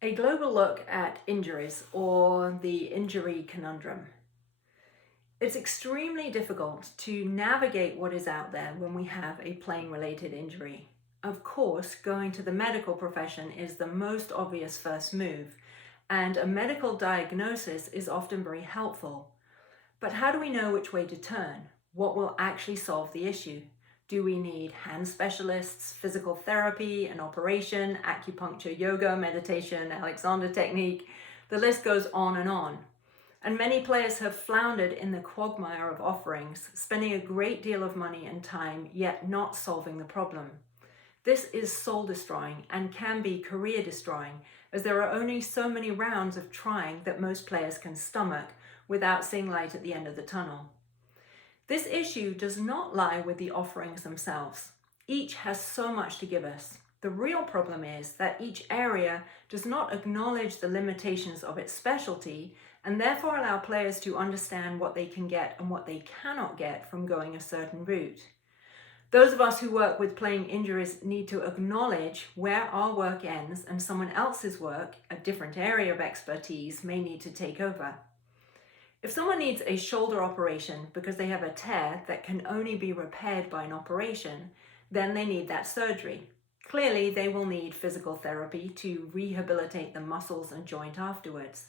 A global look at injuries, or the injury conundrum. It's extremely difficult to navigate what is out there when we have a playing-related injury. Of course, going to the medical profession is the most obvious first move, and a medical diagnosis is often very helpful. But how do we know which way to turn? What will actually solve the issue? Do we need hand specialists, physical therapy, an operation, acupuncture, yoga, meditation, Alexander technique? The list goes on and on. And many players have floundered in the quagmire of offerings, spending a great deal of money and time, yet not solving the problem. This is soul destroying and can be career destroying, as there are only so many rounds of trying that most players can stomach without seeing light at the end of the tunnel. This issue does not lie with the offerings themselves. Each has so much to give us. The real problem is that each area does not acknowledge the limitations of its specialty and therefore allow players to understand what they can get and what they cannot get from going a certain route. Those of us who work with playing injuries need to acknowledge where our work ends and someone else's work, a different area of expertise, may need to take over. If someone needs a shoulder operation because they have a tear that can only be repaired by an operation, then they need that surgery. Clearly, they will need physical therapy to rehabilitate the muscles and joint afterwards.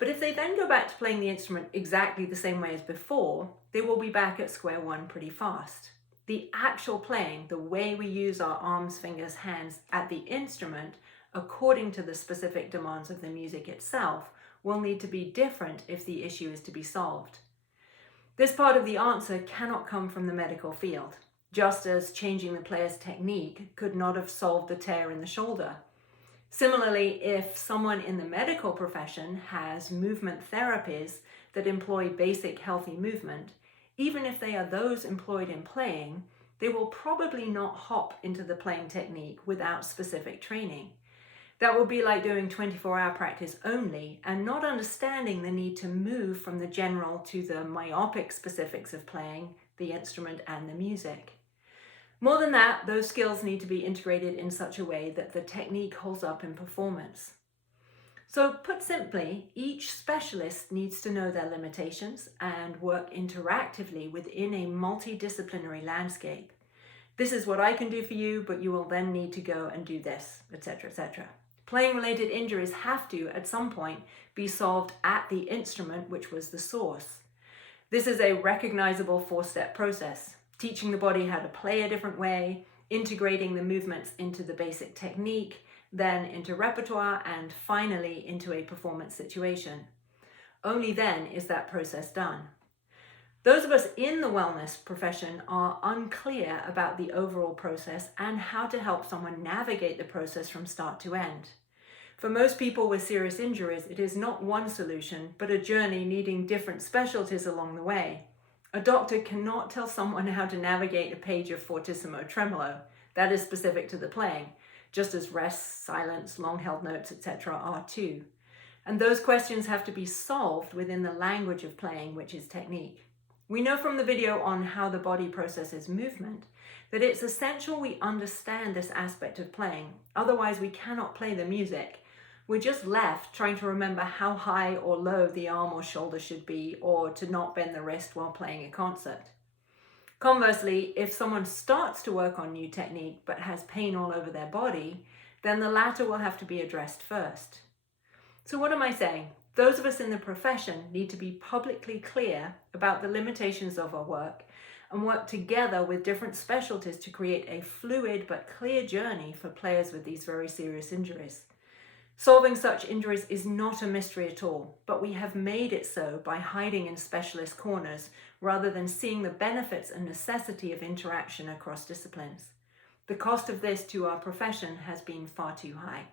But if they then go back to playing the instrument exactly the same way as before, they will be back at square one pretty fast. The actual playing, the way we use our arms, fingers, hands at the instrument, according to the specific demands of the music itself, will need to be different if the issue is to be solved. This part of the answer cannot come from the medical field, just as changing the player's technique could not have solved the tear in the shoulder. Similarly, if someone in the medical profession has movement therapies that employ basic healthy movement, even if they are those employed in playing, they will probably not hop into the playing technique without specific training. That would be like doing 24-hour practice only and not understanding the need to move from the general to the myopic specifics of playing the instrument and the music. More than that, those skills need to be integrated in such a way that the technique holds up in performance. So put simply, each specialist needs to know their limitations and work interactively within a multidisciplinary landscape. This is what I can do for you, but you will then need to go and do this, etc., etc. Playing-related injuries have to, at some point, be solved at the instrument, which was the source. This is a recognizable four-step process: teaching the body how to play a different way, integrating the movements into the basic technique, then into repertoire, and finally into a performance situation. Only then is that process done. Those of us in the wellness profession are unclear about the overall process and how to help someone navigate the process from start to end. For most people with serious injuries, it is not one solution, but a journey needing different specialties along the way. A doctor cannot tell someone how to navigate a page of fortissimo tremolo. That is specific to the playing, just as rest, silence, long-held notes, etc. are too. And those questions have to be solved within the language of playing, which is technique. We know from the video on how the body processes movement that it's essential we understand this aspect of playing, otherwise we cannot play the music. We're just left trying to remember how high or low the arm or shoulder should be, or to not bend the wrist while playing a concert. Conversely, if someone starts to work on new technique but has pain all over their body, then the latter will have to be addressed first. So what am I saying? Those of us in the profession need to be publicly clear about the limitations of our work and work together with different specialties to create a fluid but clear journey for players with these very serious injuries. Solving such injuries is not a mystery at all, but we have made it so by hiding in specialist corners rather than seeing the benefits and necessity of interaction across disciplines. The cost of this to our profession has been far too high.